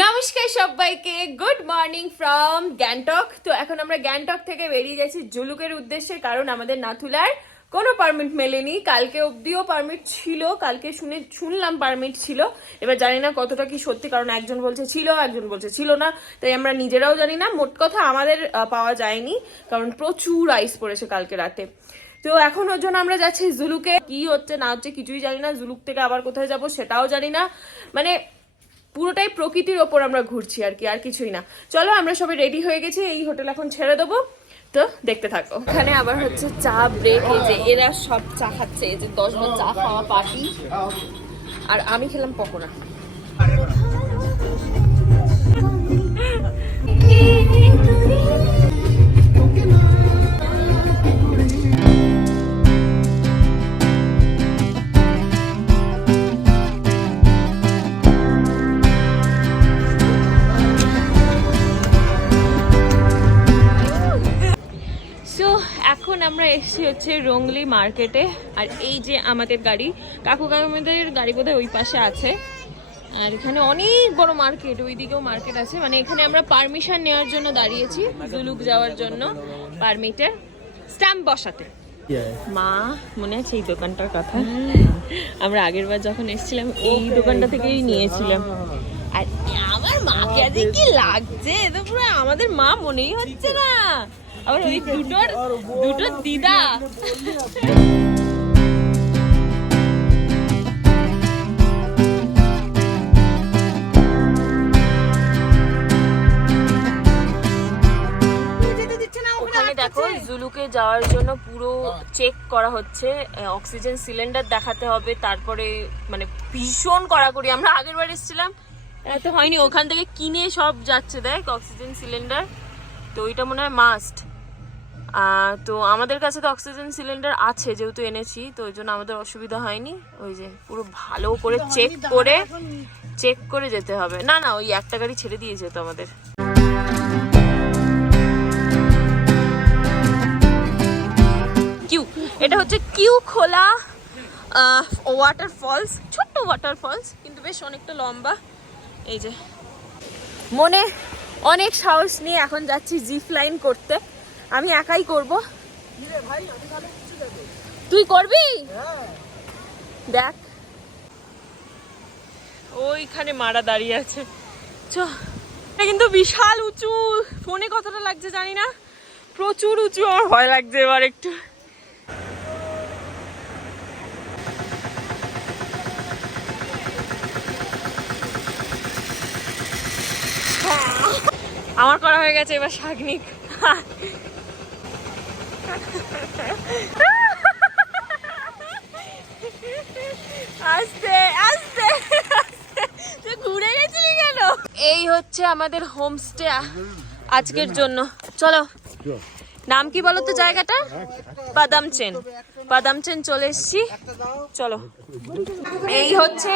নমস্কার সবাইকে। Good morning from Gangtok তো এখন আমরা গ্যাংটক থেকে বেরিয়ে গেছি জুলুকের উদ্দেশ্যে, কারণ আমাদের নাথুলার কোনো পারমিট মেলেনি। কালকে অবধিও পারমিট ছিল, কালকে শুনে শুনলাম পারমিট ছিল। এবার জানি না কতটা কি সত্যি, কারণ একজন বলছে ছিল, একজন বলছে ছিল না। তাই আমরা নিজেরাও জানি না, মোট কথা আমাদের পাওয়া যায়নি, কারণ প্রচুর আইস পড়েছে কালকে রাতে। তো এখন ওর জন্য আমরা যাচ্ছি জুলুকে। কি হচ্ছে না হচ্ছে কিছুই জানি না, জুলুক থেকে আবার কোথায় যাব সেটাও জানি না। মানে পুরোটাই প্রকৃতির ওপর আমরা ঘুরছি আর কি আর কিছুই না চলো আমরা সবাই রেডি হয়ে গেছি এই হোটেল এখন ছেড়ে দেবো তো দেখতে থাকো ওখানে আবার হচ্ছে চা ব্রেক এই যে এরা সব চা খাচ্ছে এই যে দশ বার চা খাওয়া পার্টি আর আমি খেলাম পকোড়া সো এখন আমরা এসেছি হচ্ছে রংলি মার্কেটে আর এই যে আমাদের গাড়ি কাকু কাকুমাদের গাড়ি বোধহয় ওই পাশে আছে। আর এখানে অনেক বড় মার্কেট ওইদিকেও মার্কেট আছে। মানে এখানে আমরা পারমিশন নেওয়ার জন্য দাঁড়িয়েছি জুলুক যাওয়ার জন্য পারমিটে। স্ট্যাম্প বসাতে। মা মনে আছে এই দোকানটার কথা? আমরা আগের বার যখন এসেছিলাম এই দোকানটা থেকেই নিয়েছিলাম। আর আমার মাকে আজ কি লাগছে? এ তো পুরো আমাদের মা মনেই হচ্ছে না। আবার ওই দুটোর দুটোর দিদা। দেখো, জুলুকে যাওয়ার জন্য পুরো চেক করা হচ্ছে। অক্সিজেন সিলিন্ডার দেখাতে হবে, তারপরে মানে ভীষণ কড়াকড়ি। আমরা আগের বার এসেছিলাম এত হয়নি, ওখান থেকে কিনে সব যাচ্ছে, দেখ অক্সিজেন সিলিন্ডার তো ওইটা মনে হয় মাস্ট তো আমাদের কাছে তো অক্সিজেন সিলিন্ডার আছে যেহেতু এনেছি তো ওই জন্য আমাদের অসুবিধা হয়নি। ওই যে পুরো ভালো করে চেক করে চেক করে যেতে হবে। না না ওই একটা গাড়ি ছেড়ে দিয়ে যেত আমাদের। কিউ এটা হচ্ছে কিউ খোলা ওয়াটার ফলস ছোট্ট ওয়াটার ফলস কিন্তু বেশ অনেকটা লম্বা। এই যে। মনে অনেক সাহস নিয়ে এখন যাচ্ছি জিপ লাইন করতে। আমি একাই করব। তুই করবি? দেখ। ওইখানে মারা দাঁড়িয়ে আছে। চ এটা কিন্তু বিশাল উঁচু। ফোনে কতটা লাগছে জানি না। প্রচুর উঁচু আমার ভয় লাগছে এবার একটু। আমার করা হয়ে গেছে এবার শাগনিক। আস্তে আস্তে। তুই ঘুরে গেছিলি কেন? এই হচ্ছে আমাদের হোমস্টে আজকের জন্য। চলো, নাম কি বলো তো জায়গাটা? বাদামচেন বাদামচেন চলে এসছি। চলো। এই হচ্ছে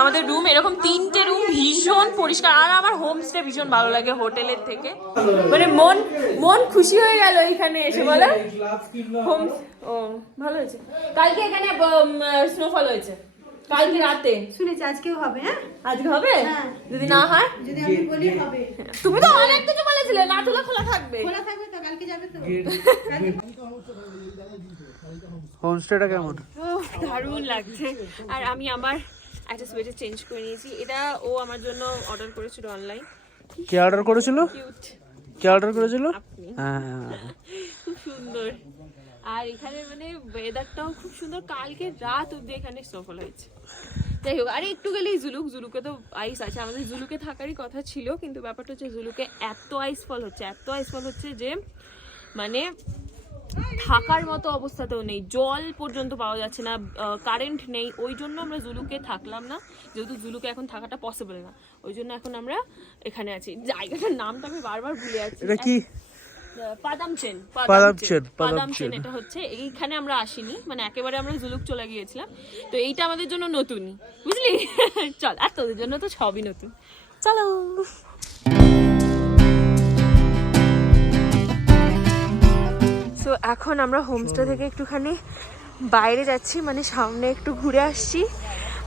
আমাদের রুম এরকম তিনটে রুম ভীষণ পরিষ্কার। আর আমার হোমস্টে ভীষণ ভালো লাগে হোটেলের থেকে। মানে মন মন খুশি হয়ে গেল এখানে এসে বলে? হোম ও ভালো হয়েছে। কালকে এখানে স্নোফল হয়েছে। কালকে রাতে। শুনেছি আজকেও হবে হ্যাঁ? আজকে হবে? হ্যাঁ। যদি না হয়? যদি আমি বলি হবে। তুমি তো অনেক কিছু বলেছিলে না তোলা খোলা থাকবে। খোলা থাকবে তো কালকে যাবে তো। হোমস্টেটা কেমন? দারুণ লাগছে। আর আমি আমার একটা সোয়েটার চেঞ্জ করে নিয়েছি। এটা ও আমার জন্য অর্ডার করেছিল অনলাইন কে অর্ডার করেছিল? কে অর্ডার করেছিল? আপনি। হ্যাঁ খুব সুন্দর। আর এখানে মানে ওয়েদারটাও খুব সুন্দর। কালকে রাত অব্দি এখানে স্নোফল হয়েছে। যাই হোক আরে একটু গেলেই জুলুক জুলুকে তো আইস আছে। আমাদের জুলুকে থাকারই কথা ছিল কিন্তু ব্যাপারটা হচ্ছে জুলুকে এত আইস ফল হচ্ছে এত আইস ফল হচ্ছে যে মানে থাকার মতো অবস্থাতেও নেই। জল পর্যন্ত পাওয়া যাচ্ছে না কারেন্ট নেই। ওই জন্য আমরা জুলুকে থাকলাম না যেহেতু জুলুকে এখন থাকাটা পসিবল না। ওই জন্য এখন আমরা এখানে আছি। জায়গাটার নামটা আমি বারবার ভুলে যাচ্ছি। এটা কি? পাদামচেন পাদামচেন, পাদামচেন পাদামচেন। এটা হচ্ছে এইখানে আমরা আসিনি। মানে একেবারে আমরা জুলুক চলে গিয়েছিলাম। তো এইটা আমাদের জন্য নতুনই। বুঝলি? চল আর তোদের জন্য তো সবই নতুন। চলো। সো এখন আমরা হোমস্টে থেকে একটুখানি বাইরে যাচ্ছি মানে সামনে একটু ঘুরে আসছি।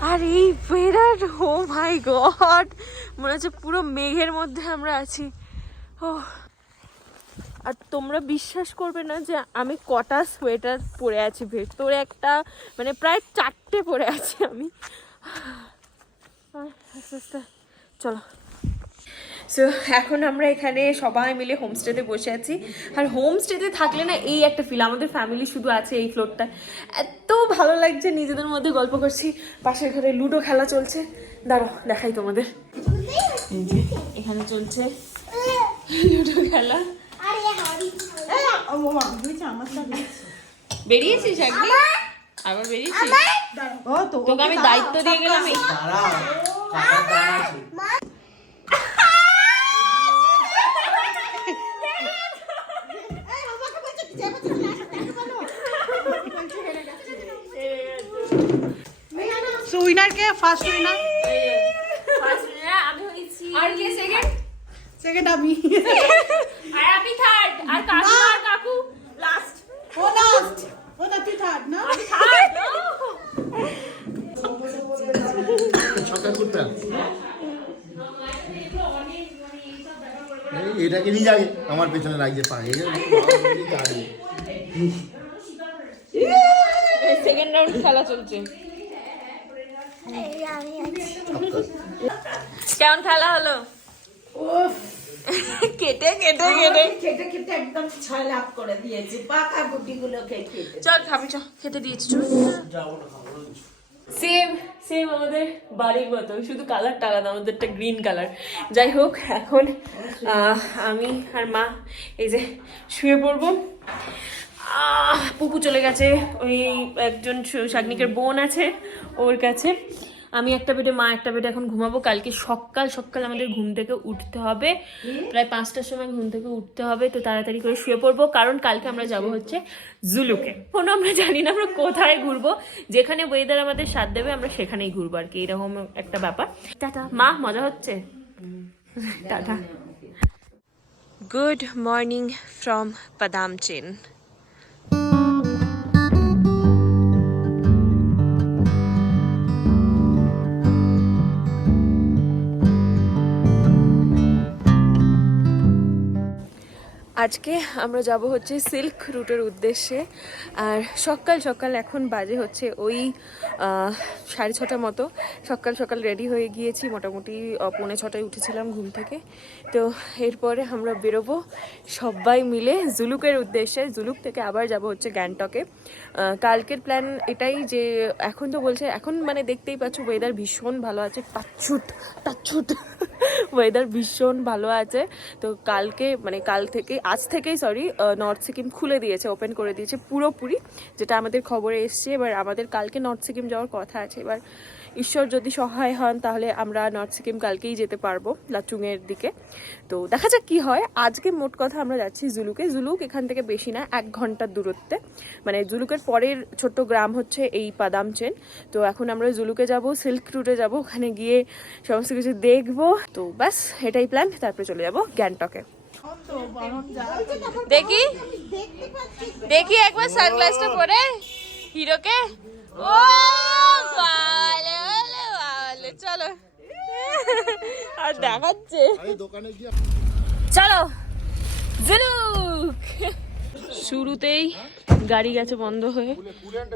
আর এই ওয়েদার ও মাই গড মনে হচ্ছে পুরো মেঘের মধ্যে আমরা আছি। ও আর তোমরা বিশ্বাস করবে না যে আমি কটা সোয়েটার পরে আছি ভেতরে একটা মানে প্রায় চারটে পরে আছি আমি। আস্তে আস্তে। চলো। সো এখন আমরা এখানে সবাই মিলে হোমস্টেতে বসে আছি। আর হোমস্টেতে থাকলে না এই একটা ফিল আমাদের ফ্যামিলি শুধু আছে এই ফ্লোরটা এত ভালো লাগছে নিজেদের মধ্যে গল্প করছি। পাশের ঘরে লুডো খেলা চলছে। দাঁড়ো দেখাই তোমাদের। এখানে চলছে লুডো খেলা। বেরিয়েছিস একদিন? আবার বেরিয়েছিস? ও তোকে আমি দায়িত্ব দিয়ে গেলাম উইনার কে? ফার্স্ট উইনার আমি হয়েছি আর কে সেকেন্ড সেকেন্ড আমি। আর আমি থার্ড আর কাকু আর কাকু? লাস্ট ও লাস্ট ও না তুই থার্ড না? থার্ড ছক্কা করতাম এটাকে নিয়ে যাবে আমার পেছনে লাগছে পায়ে। সেকেন্ড রাউন্ড খেলা চলছে। কেমন খেলা হলো? কেটে কেটে কেটে। খেটে খেটে একদম ছয় লাভ করে দিয়েছে। পাকা গুটিগুলো খেটে চল খাবি চল খেতে দিয়েছি চল। সেম সেম আমাদের বাড়ির মতো। শুধু কালারটা আলাদা আমাদেরটা গ্রিন কালার যাই হোক এখন আমি আর মা এই যে শুয়ে পড়ব। পুপু চলে গেছে ওই একজন শাগনিকের বোন আছে ওর কাছে। আমি একটা বেডে মা একটা বেডে এখন ঘুমাবো। কালকে সকাল সকাল আমাদের ঘুম থেকে উঠতে হবে। প্রায় পাঁচটার সময় ঘুম থেকে উঠতে হবে তো তাড়াতাড়ি করে শুয়ে পড়ব। কারণ কালকে আমরা যাব হচ্ছে জুলুকে। কোনো আমরা জানি না আমরা কোথায় ঘুরবো। যেখানে ওয়েদার আমাদের সাথ দেবে আমরা সেখানেই ঘুরবো আর কি। এরকম একটা ব্যাপার। টাটা। মা মজা হচ্ছে? Tata. Good morning from Padam আজকে আমরা যাব হচ্ছে সিল্ক রুটের উদ্দেশ্যে। আর সকাল সকাল এখন বাজে হচ্ছে ওই সাড়ে ছটা মতো। সকাল সকাল রেডি হয়ে গিয়েছি, মোটামুটি পৌনে ছটায় উঠেছিলাম ঘুম থেকে। তো এরপরে আমরা বেরোবো সবাই মিলে জুলুকের উদ্দেশ্যে। জুলুক থেকে আবার যাব হচ্ছে গ্যাংটকে। কালকের প্ল্যান এটাই যে, এখন তো বলছে, এখন মানে দেখতেই পাচ্ছ ওয়েদার ভীষণ ভালো আছে টাচ্ছুট টাচ্ছুট ওয়েদার ভীষণ ভালো আছে। তো কালকে মানে কাল থেকে, আজ থেকেই সরি নর্থ সিকিম খুলে দিয়েছে ওপেন করে দিয়েছে পুরোপুরি, যেটা আমাদের খবরে এসছে। এবার আমাদের কালকে নর্থ সিকিম যাওয়ার কথা আছে। এবার ঈশ্বর যদি সহায় হন, তাহলে আমরা নর্থ সিকিম কালকেই যেতে পারব, লাচুংয়ের দিকে। তো দেখা যাক কী হয়। আজকে মোট কথা আমরা যাচ্ছি জুলুকে। জুলুক এখান থেকে বেশি না, এক ঘণ্টার দূরত্বে। মানে জুলুকের পরের ছোট্ট গ্রাম হচ্ছে এই পাদাম চেন তো এখন আমরা জুলুকে যাব সিল্ক রুটে যাব, ওখানে গিয়ে সমস্ত কিছু দেখব। তো ব্যাস, এটাই প্ল্যান তারপরে চলে যাব গ্যাংটকে। দেখি? দেখি একবার সানগ্লাসটা পরে হিরোকে। ও! চলো। আর দেখাচ্ছে। চলো। জুলুক। শুরুতেই গাড়ি গেছে বন্ধ হয়ে।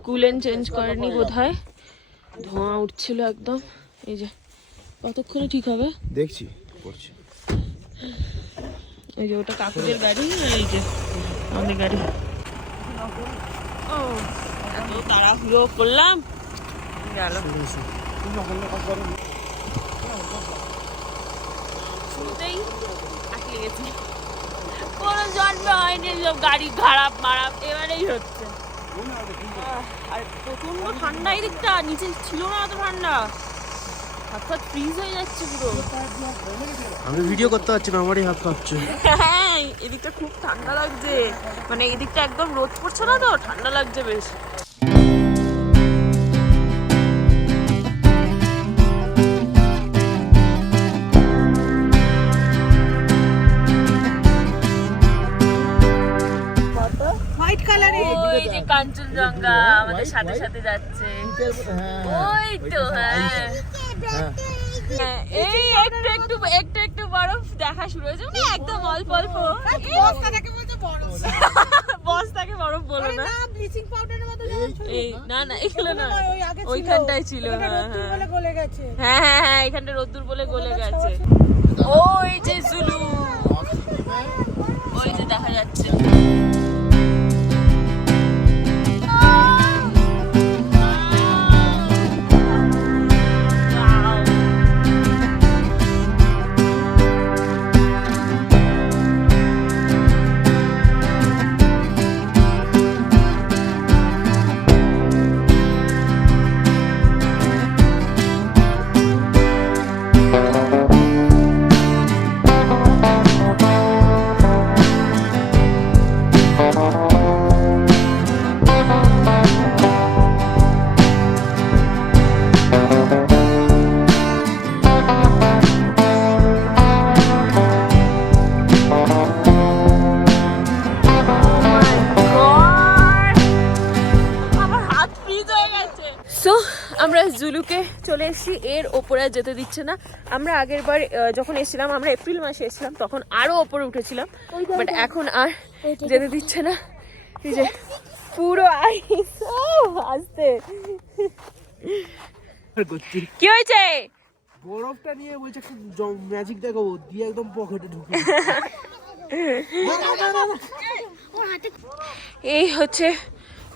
কুলেন চেঞ্জ করেনি বোধ হয় ধোঁয়া উঠছিল একদম। এই যে কতক্ষণে ঠিক হবে? দেখছি করছি। এই যে ওটা কাকুদের গাড়ি এই যে আমাদের গাড়ি। ও এত তাড়াহুড়ো করলাম। গেল। শুরুতেই আটকে গেছি। কোনো জন্মে হয়নি সব গাড়ি খারাপ মারাপ এবারেই হচ্ছে। আর প্রচণ্ড ঠান্ডা এই দিকটা নিচে ছিল না এত ঠান্ডা। হাত ফাত ফ্রিজ হয়ে যাচ্ছে পুরো। আমি ভিডিও করতে পারছি না আমারই হাত কাঁপছে হ্যাঁ এদিকটা খুব ঠান্ডা লাগছে। মানে এদিকটা একদম রোদ পড়ছে না তো? ঠান্ডা লাগছে বেশ। আমাদের সাথে সাথে যাচ্ছে। ওই তো হ্যাঁ। হ্যাঁ, এই একটু একটু একটু একটু বরফ দেখা শুরু হয়েছে। মানে একদম অল্প অল্প। বস্তাকে বরফ বলো না। ব্লিচিং পাউডারের মতো এই না না এগুলো না ছিল। ওইখানটাই ছিল ওখানে হ্যাঁ হ্যাঁ। হ্যাঁ হ্যাঁ হ্যাঁ এখানটা রোদ্দুর বলে গলে গেছে। ওই যে জুলু ওই যে দেখা যাচ্ছে। চলে এর ওপরে আর যেতে দিচ্ছে না। আমরা আগের বার যখন এসেছিলাম আমরা এপ্রিল মাসে এসেছিলাম তখন আরও ওপরে উঠেছিলাম। বাট এখন আর যেতে দিচ্ছে না। এই যে পুরো আইস ও আসতে করছি কি হয়েছে? বরফটা নিয়ে বলছে একটু ম্যাজিক দেখাবো দিয়ে একদম পকেটে ঢুকে এই হচ্ছে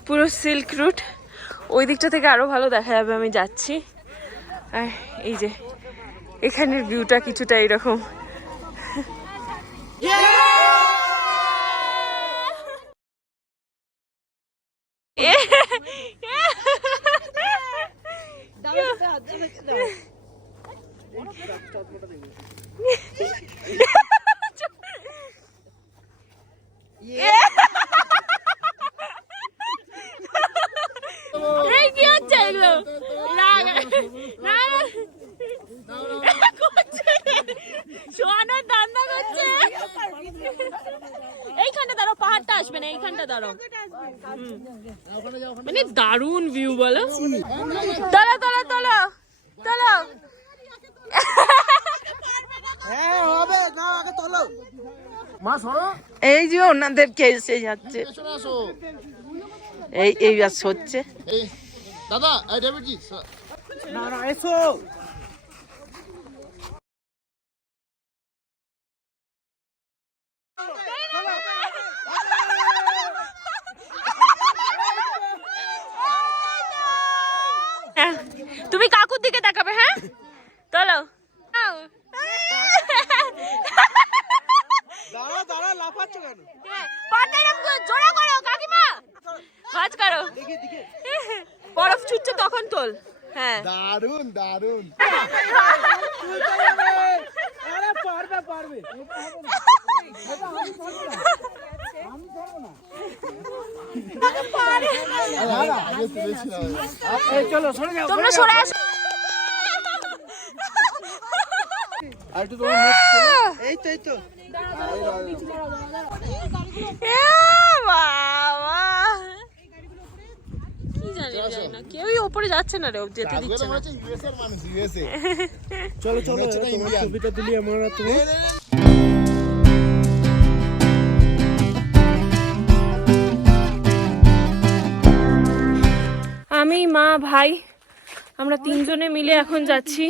পুরো সিল্ক রুট। ওই দিকটা থেকে আরও ভালো দেখা যাবে আমি যাচ্ছি। আর এই যে এখানের ভিউটা কিছুটা এরকম এই কি হচ্ছে এগুলো রাগ রাগ করছে সোয়ানার দান্না করছে এইখানটা দাঁড়ো পাহাড়টা আসবে না এইখানটা দাঁড়ো হুম। মানে দারুণ ভিউ বলো তোলো তোলো তোলো তোলো হ্যাঁ হবে না আগে তোলো মা সরো এই এসে যাচ্ছে? এই এই আর হচ্ছে। দাদা না না এসো। হ্যাঁ, তুমি কাকুর দিকে তাকাবে হ্যাঁ? চলো। দাঁড়া দাঁড়া লাফাচ্ছ কেন? পাটা এরম করে কাকিমা। কাজ করো। বরফ ছুটছে তখন তোল। হ্যাঁ। দারুণ দারুণ আরে পারবে পারবে। তোমরা সরে আসো। আর একটু তোমার মুখ এই তো এই তো। এ বাবা। কি জানি জানি না কেউই ওপরে যাচ্ছে না রে যেতে দিচ্ছে না। হচ্ছে ইউএসএ এর মানুষ ইউএসএ চলো চলো তোমার ছবিটা তুলি আমরা তুমি। আমি মা ভাই আমরা তিনজনে মিলে এখন যাচ্ছি।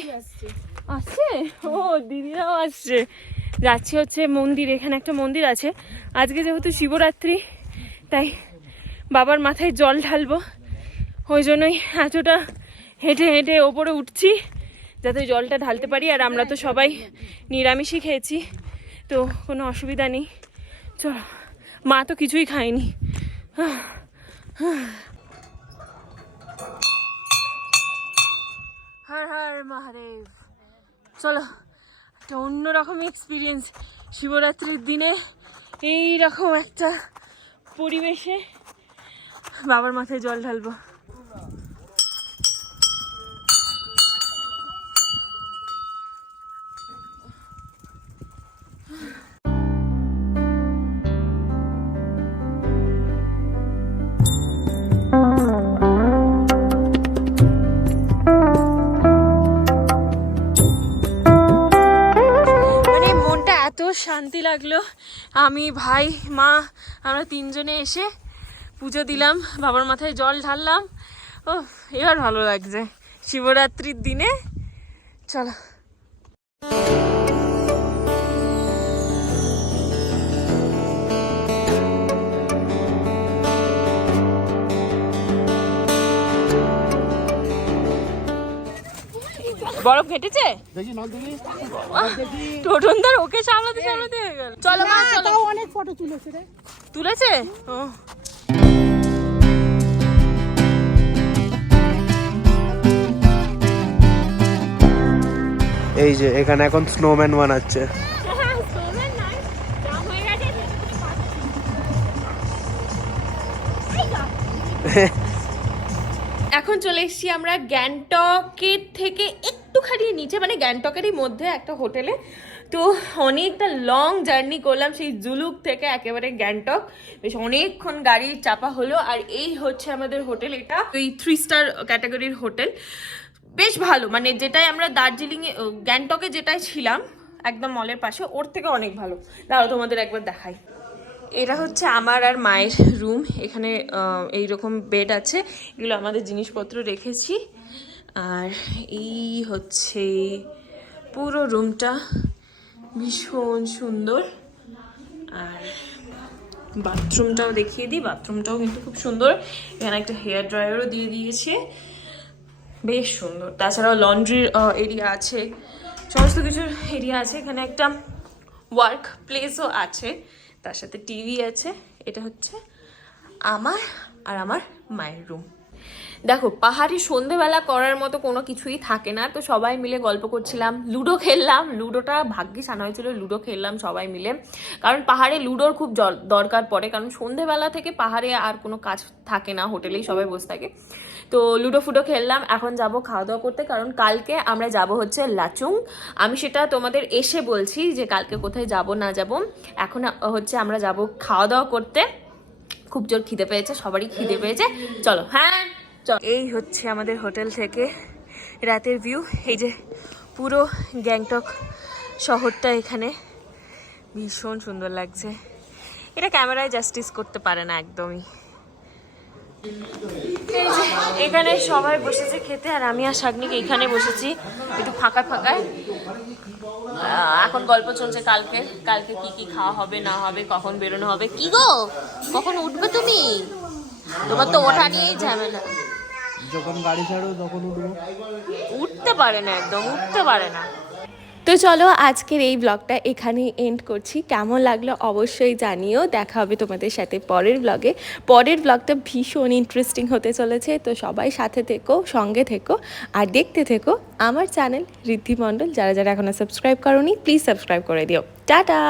আসছে ও, দিদিরাও আসছে। যাচ্ছি হচ্ছে মন্দির, এখানে একটা মন্দির আছে। আজকে যেহেতু শিবরাত্রি, তাই বাবার মাথায় জল ঢালবো। ওই জন্যই এতটা হেঁটে হেঁটে ওপরে উঠছি, যাতে জলটা ঢালতে পারি। আর আমরা তো সবাই নিরামিষই খেয়েছি, তো কোনো অসুবিধা নেই। চলো, মা তো কিছুই খায়নি। হর হর মহাদেব। চলো একটা অন্যরকম এক্সপিরিয়েন্স শিবরাত্রির দিনে এই রকম একটা পরিবেশে বাবার মাথায় জল ঢালবো। লাগল। আমি, ভাই, মা, আমরা তিনজনে এসে পুজো দিলাম, বাবার মাথায় জল ঢাললাম। ও এবার ভালো লাগছে। শিবরাত্রির দিনে, চলো। বরফ ঘেটেছে দেখি নল দেখি। টোটনদার ওকে সামলাতে সামলাতে হয়ে গেল। চলো মা চলো। অনেক ফটো তুলেছে রে। তুলেছে? ও। এই যে এখানে এখন স্নোম্যান বানাচ্ছে। এখন চলে এসেছি আমরা গ্যাংটকের থেকে একটুখানি নিচে মানে গ্যাংটকেরই মধ্যে একটা হোটেলে। তো অনেকটা লং জার্নি করলাম সেই জুলুক থেকে একেবারে গ্যাংটক। বেশ অনেকক্ষণ গাড়ি চাপা হলো আর এই হচ্ছে আমাদের হোটেল এটা। এই থ্রি স্টার ক্যাটাগরির হোটেল। বেশ ভালো মানে যেটাই আমরা দার্জিলিংয়ে গ্যাংটকে যেটাই ছিলাম, একদম মলের পাশে, ওর থেকে অনেক ভালো। দাঁড়াও, তোমাদের একবার দেখাই। এটা হচ্ছে আমার আর মায়ের রুম এখানে এই রকম বেড আছে। এগুলো আমাদের জিনিসপত্র রেখেছি। আর এই হচ্ছে পুরো রুমটা ভীষণ সুন্দর। আর বাথরুমটাও দেখিয়ে দিই বাথরুমটাও কিন্তু খুব সুন্দর। এখানে একটা হেয়ার ড্রায়ারও দিয়ে দিয়েছে। বেশ সুন্দর। তাছাড়াও লন্ড্রির এরিয়া আছে। সমস্ত কিছুর এরিয়া আছে। এখানে একটা ওয়ার্ক প্লেসও আছে। তার সাথে টিভি আছে। এটা হচ্ছে আমার আর আমার মায়ের রুম দেখো, পাহাড়ে সন্ধেবেলা করার মতো কোনো কিছুই থাকে না। তো সবাই মিলে গল্প করছিলাম, লুডো খেললাম। লুডোটা ভাগ্যিস আনা হয়েছিল, লুডো খেললাম সবাই মিলে। কারণ পাহাড়ে লুডোর খুব দরকার পড়ে। কারণ সন্ধেবেলা থেকে পাহাড়ে আর কোনো কাজ থাকে না, হোটেলেই সবাই বসে থাকে। তো লুডো ফুডো খেললাম, এখন যাব খাওয়া দাওয়া করতে। কারণ কালকে আমরা যাব হচ্ছে লাচুং। আমি সেটা তোমাদের এসে বলছি যে কালকে কোথায় যাব, না যাব। এখন হচ্ছে আমরা যাব খাওয়া দাওয়া করতে। খুব জোর খিদে পেয়েছে, সবারই খিদে পেয়েছে। চলো হ্যাঁ। এই হচ্ছে আমাদের হোটেল থেকে রাতের ভিউ। এই যে পুরো গ্যাংটক শহরটা এখানে। ভীষণ সুন্দর লাগছে। এটা ক্যামেরায় জাস্টিস করতে পারে না একদমই। এখানে সবাই বসেছে খেতে, আর আমি আর শাগনিক এখানে বসেছি একটু ফাঁকা ফাঁকায়। এখন গল্প চলছে কালকে। কালকে কি কি খাওয়া হবে, না হবে, কখন বেরোনো হবে। কি গো? কখন উঠবে তুমি? তোমার তো ওঠা নিয়েই ঝামেলা। যখন গাড়ি ছাড়ো তখন উঠবো। উঠতে পারে না একদম উঠতে পারে না। তো চলো আজকের এই ব্লগটা এখানেই এন্ড করছি। কেমন লাগল অবশ্যই জানিও। দেখা হবে তোমাদের সাথে পরের ব্লগে পরের ব্লগটা ভীষণ ইন্টারেস্টিং হতে চলেছে। তো সবাই সাথে থেকো সঙ্গে থেকো আর দেখতে থেকো আমার চ্যানেল ঋদ্ধি মণ্ডল যারা যারা এখনও সাবস্ক্রাইব করোনি প্লিজ সাবস্ক্রাইব করে দিও। টাটা!